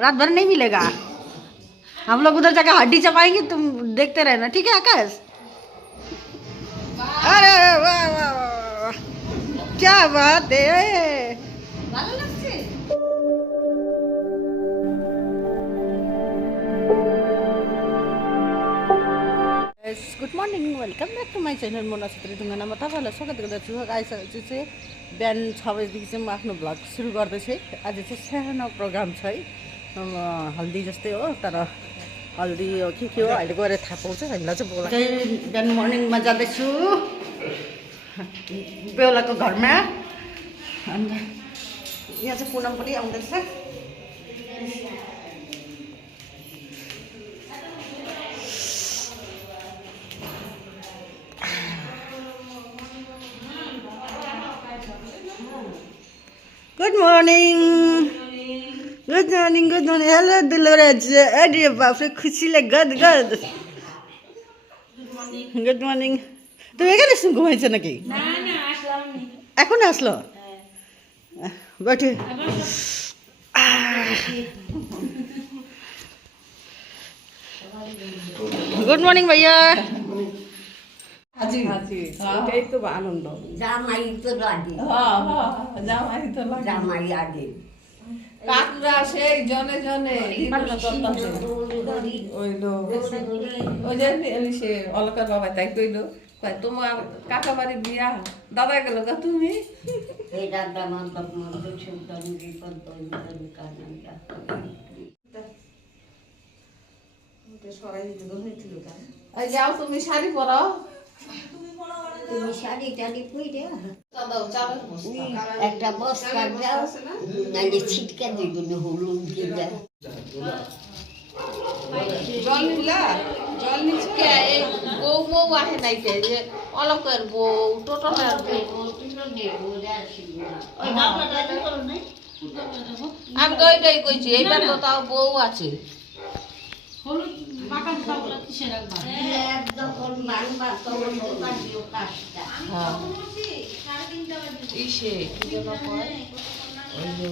रात भर नहीं मिलेगा। हम लोग उधर जाकर हड्डी चबाएंगे, तुम देखते रहना, ठीक है आकाश? अरे वाह वाह वाह, क्या बात है। Good morning, welcome back to my channel. म नक्षत्री ढुङ्गानामा तपाईँहरूलाई स्वागत गर्दछु। आइसकेपछि चाहिँ बिहान 6 बजीदेखि चाहिँ म आफ्नो भ्लग सुरु गर्दैछु है। आज चाहिँ सानो प्रोग्राम छ है, हल्दी जस्तै हो, तर हल्दी हो के हो अहिले गएर थाहा पाउँछ। हामीलाई चाहिँ बोला चाहिँ बिहान मर्निङमा जाँदैछु बेहुलाको घरमा। अन्त यहाँ चाहिँ पुनम पनि आउँदैछ। Good morning, good morning, good morning. Hello Duloraj, अरे बापरे खुसीले गदगद। Good morning. তুমি এখানে ঘুমাইছো নাকি? না না, আসলাম নি, এখন আসলো। বটে। গুড মর্নিং ভাইয়া। হাজি হাজি, এটাই তো আনন্দ। জামাই তো লাগে। হ্যাঁ হ্যাঁ, জামাই তো লাগে। জামাই আগে কাকরা সেই জনে জনে ওই যে সে অলকার বাবা তাই কইলো, তোমার কাকা বাড়ি বিয়া, দাদা গেল গা তুমি এই দাদা মাতব মত সুলতান বিপদ বন্ধন কানন্দা সরাই দিতে হয়েছিল কেন? এই যাও তুমি শাড়ি পরাও, তুমি শাড়ি টাড়ি পরে দাও চালের একটা বস্তা দাও, নাকি ছিটকা দিবেন হলুদ দিয়ে। জল নিলা, জল নিচ্ছে কে? এই বউ বউ আহে নাই কে? যে অলকের বউ, টোটনের বউ, আমি তো ওইটাই কইছি। এইবার তো তাও বউ আছে। যখন বাংলা তখন দিও কাজটা ইসে কি যেন কয়, ওই যে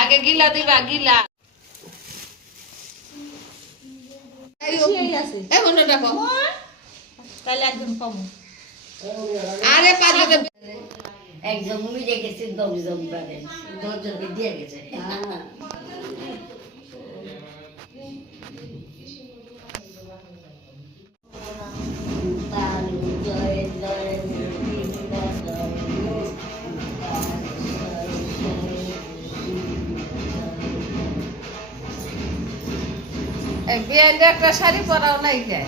আগে গিলা দিবা, গিলা এখন দেখো তাহলে একদম কম। আরে পাঁচে একজন মিলে গেছে 10 জন বারে 10 জনকে দিয়ে গেছে। বিয়ালে একটা শাড়ি পরাও নাই কে?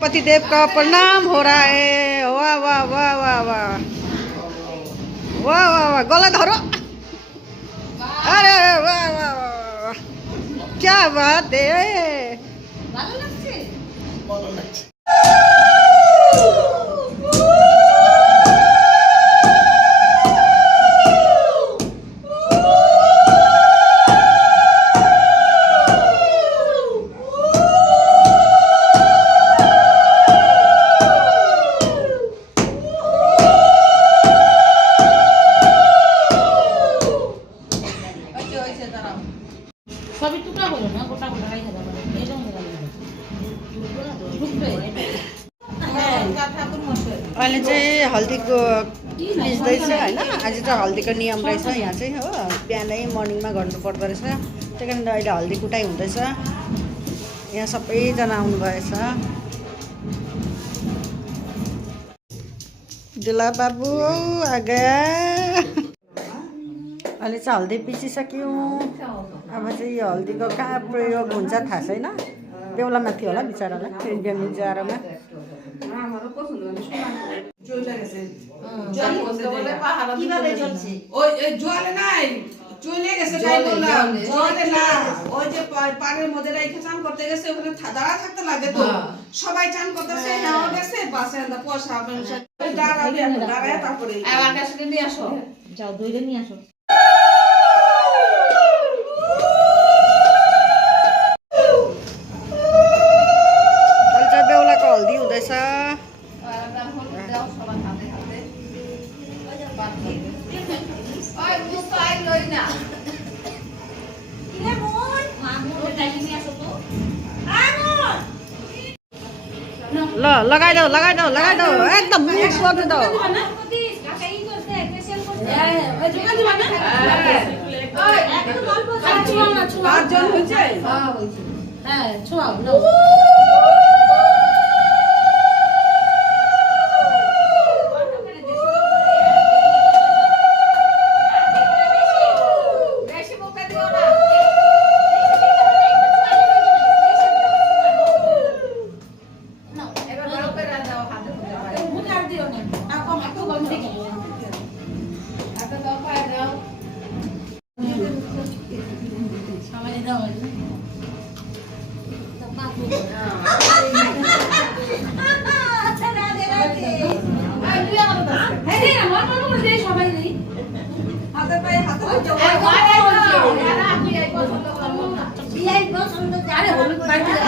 पतिदेव का प्रणाम हो रहा है। वाह वाह वाह वाह वाह वाह वाह वाह, गला धरो। अरे वाह वाह वाह, क्या बात है। ভালো লাগছে? ভালো লাগছে। সবই টুকরা হলো না, গোটা গোটা রাইখা দাও, এরকম अहिले चाहिँ हल्दीको पिस्दैछ होइन। आज चाहिँ हल्दीको नियम रहेछ यहाँ चाहिँ हो, बिहानै मर्निङमा गर्नु पर्दो रहेछ। त्यही कारण अहिले हल्दी कुटाइ हुँदैछ। यहाँ सबैजना आउनुभएछ। दुला बाबु आ गया। अहिले चाहिँ हल्दी पिसिसक्यौँ। अब चाहिँ यो हल्दीको कहाँ प्रयोग हुन्छ थाहा छैन। बेहुलामाथि होला बिचरालाई, जाडोमा। জলে নাই চলে গেছে তাই বললাম জলে না ওই যে পাড়ের মধ্যে রেখে চান করতে গেছে ওখানে দাঁড়া থাকতে লাগে তো সবাই চান করতেছে নাও গেছে বাসে পয়সা দাঁড়াবে দাঁড়ায় তারপরে আমার কাছে নিয়ে আসো যাও দইটা নিয়ে আসো चल्छ बेहुलाको हल्दी हुँदैछ ल लगाइदेऊ लगाइदेऊ लगाइदेऊ एकदम मिक्स गरिदेऊ পাঁচজন হয়েছে হ্যাঁ ছোঁয়াও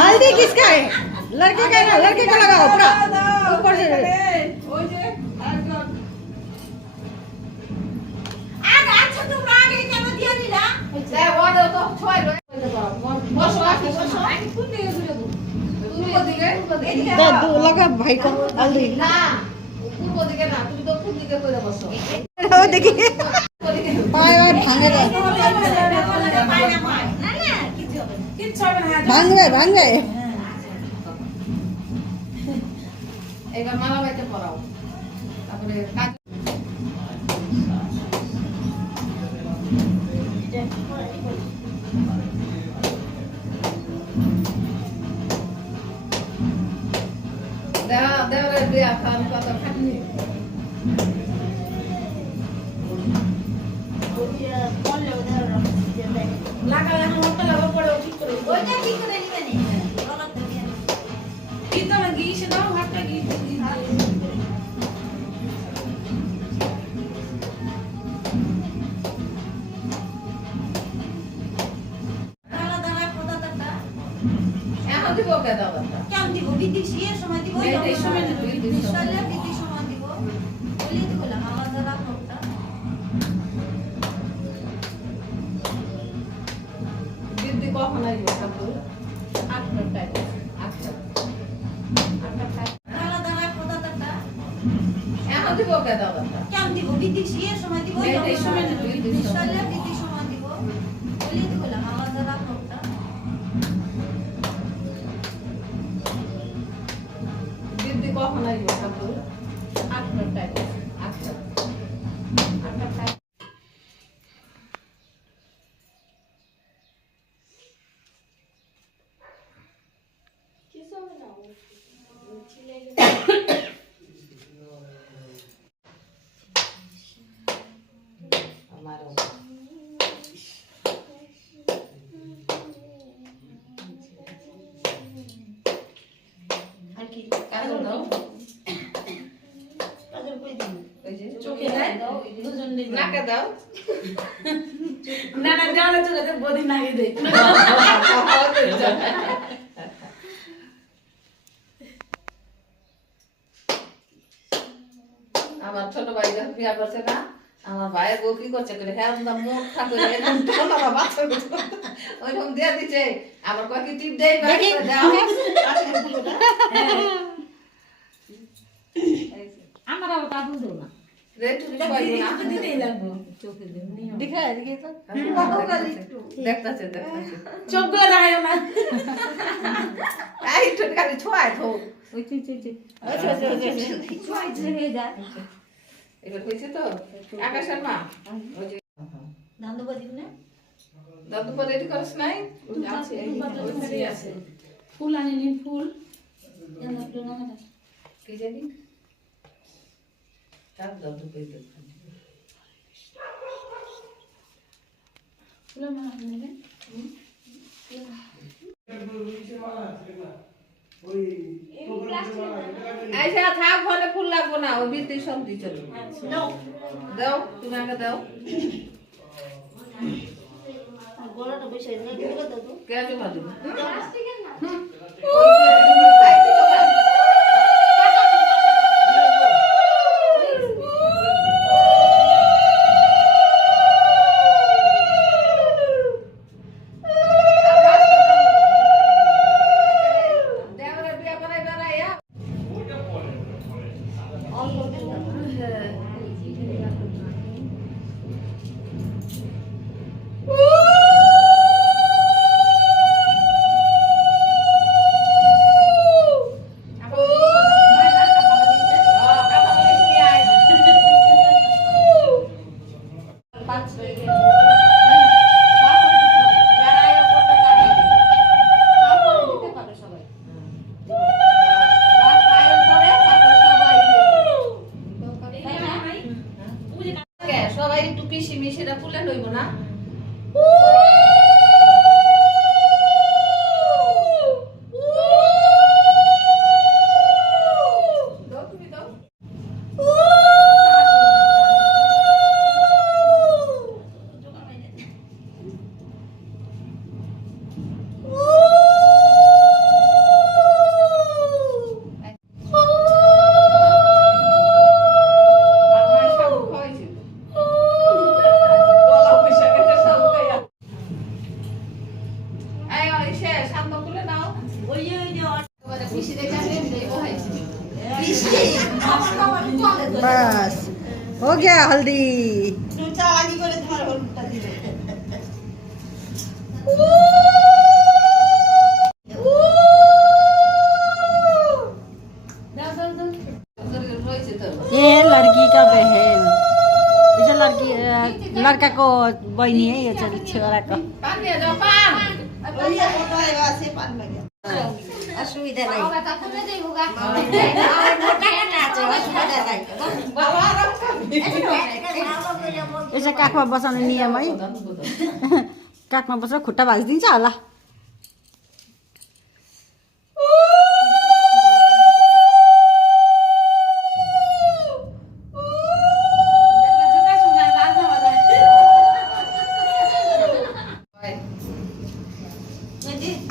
हल्दी किसका है लड़के का है ना लड़के का लगाओ पूरा ऊपर से ওই যে একজন लगा भाई को हल्दी वो देखिए पाए भांगे भांग गए এবার মালা বাইতে পড়াও তারপরে কাজ দেওয়ার বিয়া খাওয়ার কথা খাটনি লাগালে আমার মতো লাগা পড়ে ঠিক করে ওইটা ঠিক করে নিবেন গীতা গিয়ে দাও হাতটা গিয়ে এখন দিব কে দাও কেমন দিব বিদ্যুৎ সিয়ের সময় দিব এই সময় দিব বিদ্যুৎ সময় দিব বলিয়ে তো বললাম আলাদা রাখোটা দিদি কখন আসবে ঠাকুর 8টায় 8টা আলাদা রাখো দাদাটা এখন দিব কে দাও কেমন দিব বিদ্যুৎ সিয়ের সময় দিব এই সময় দিব বিদ্যুৎ সময় দিব বলিয়ে তো বললাম আলাদা রাখোটা দিদি কখন আসবে ঠাকুর 8টায় 8টা আর কি কাজল দাও কাজল কই দিন ওই যে চোখে দেয় দুজন দিন নাকে দাও না না দেওয়ালে চোখে দেয় বদি নাগে দেয় আমার ছোট ভাই যখন বিয়া করছে না আমার ভাইয়ের বউ কি করছে করে হ্যাঁ মুখ ঠাকুর এরকম টোলা বা বাচ্চা ওইরকম দিয়ে দিচ্ছে আবার কয়েকটি টিপ দেয় দাও আমার আবার কাপড় দেবো না রেটু পাইবো না দিতেই লাগবো চোখে দেবো दिखाया देखिए तो দেখতাছে দেখতাছে চোখগুলো দেখায় না এই একটু খালি ছোঁয়ায় থো ওই চি চি চি আচ্ছা আচ্ছা আচ্ছা হয়ে যায় এবার হয়েছে তো আকাশের মা ওই যে ধান দেবো দিব না দাদু পরে রেডি করিস নাই আছে ফুল আনি নিন ফুল কি জানি কার দাদু পেয়ে দেখুন আইসা থাক ঘরে ফুল লাগবো না ওই বৃত্তি সব দিয়ে চলো দাও তুমি আগে দাও গলাটা বেশি না দাও কে জমা দেবো সবাই একটু পিসি মিশিরা ফুলে লইব না बस हो गया हल्दी ये लड़की का बहन ये जो लड़की लड़का को बहनी है ये छोरा को অসুবিধা নাই यसो काखमा बसाउने नियम है काखमा बसेर खुट्टा भाँचिदिन्छ होला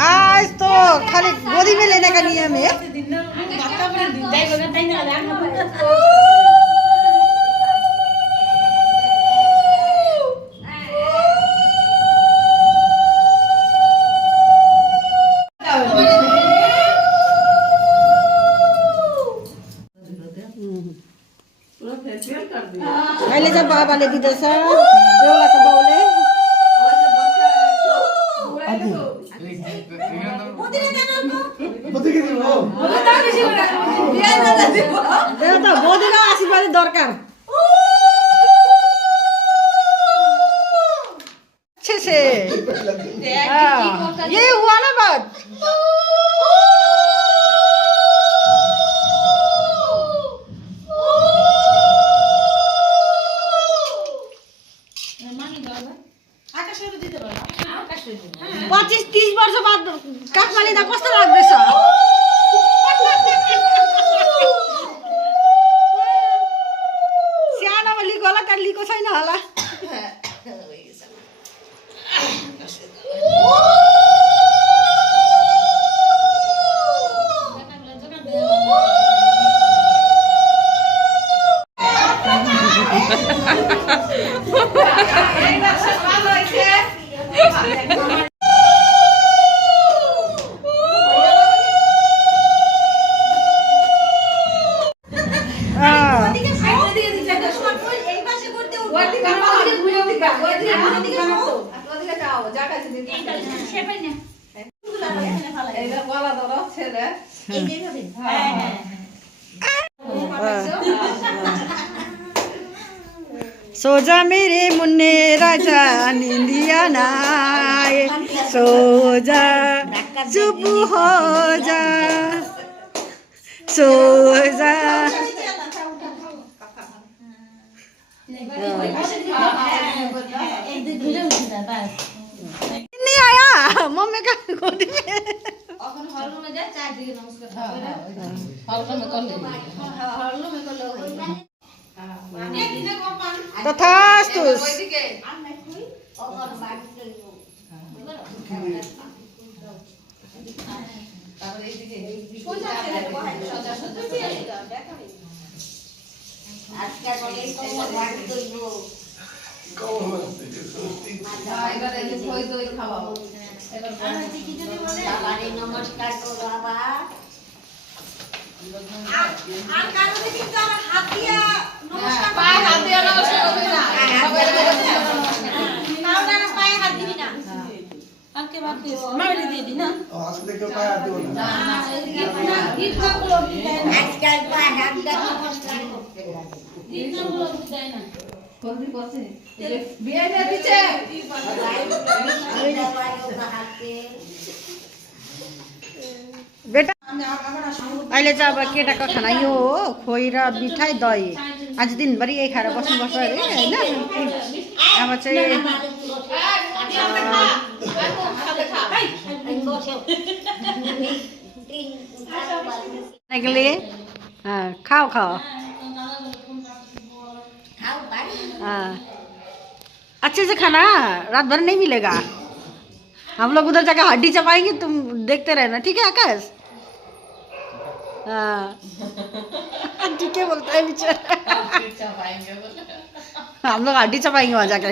आज तो खाली गोदी में लेने का नियम है अहिले चाहिँ बाबाले दिँदैछ बेहुलाको बाउले देउता बोधीको आशीर्वाद दरकार अच्छे से ये हुआ ना बात दिते भयो 25-30 वर्ष बाद काखमा लिँदा कस्तो लाग्दैछ सानोमा लिएको होला तर लिएको छैन होला सो जा मेरे मुन्ने राजा निंदिया नाए सो जा चुप हो जा सो जा एक दुई घुले हुन्छ बस में का गोदी में अपन हॉल में जा चाय दिए नमस्कार হল हॉल में को लोग तथास्तु ওইদিকে ওখানে বাড়ি চলে তারপরে এইদিকে আজকে বলে তোমার বাড়ি চলব এবার এই যে খই দই খাওয়াবো এবার বাবারে নমস্কার করো আবার আর কারণে কিন্তু আমার হাত দিয়া নমস্কার পায়ে হাত দিয়ে নমস্কার করবি না সবাই নাও না পায়ে হাত দিবি না আর কে বাকি মাইরে দিয়ে দি না আজকে কেউ পায়ে হাত দিও না গীতগুলো দেয় না আজকাল পায়ে হাত দিয়ে নমস্কার করতে লাগে গীতগুলো দেয় না করবি করছে বিয়ে দিয়ে দিচ্ছে बेटा अहिले चाहिँ अब केटाको खाना यो हो खोइ र मिठाई दही आज दिनभरि यही खाएर बस्नुपर्छ अरे होइन अब चाहिँ के लिए खाओ खाओ अच्छे से खाना रात भर नहीं मिलेगा हम लोग उधर जाकर हड्डी चबाएंगे तुम देखते रहना ठीक है आकाश हाँ ठीक है बोलता है बेचारा हम लोग हड्डी चबाएंगे वहाँ जाकर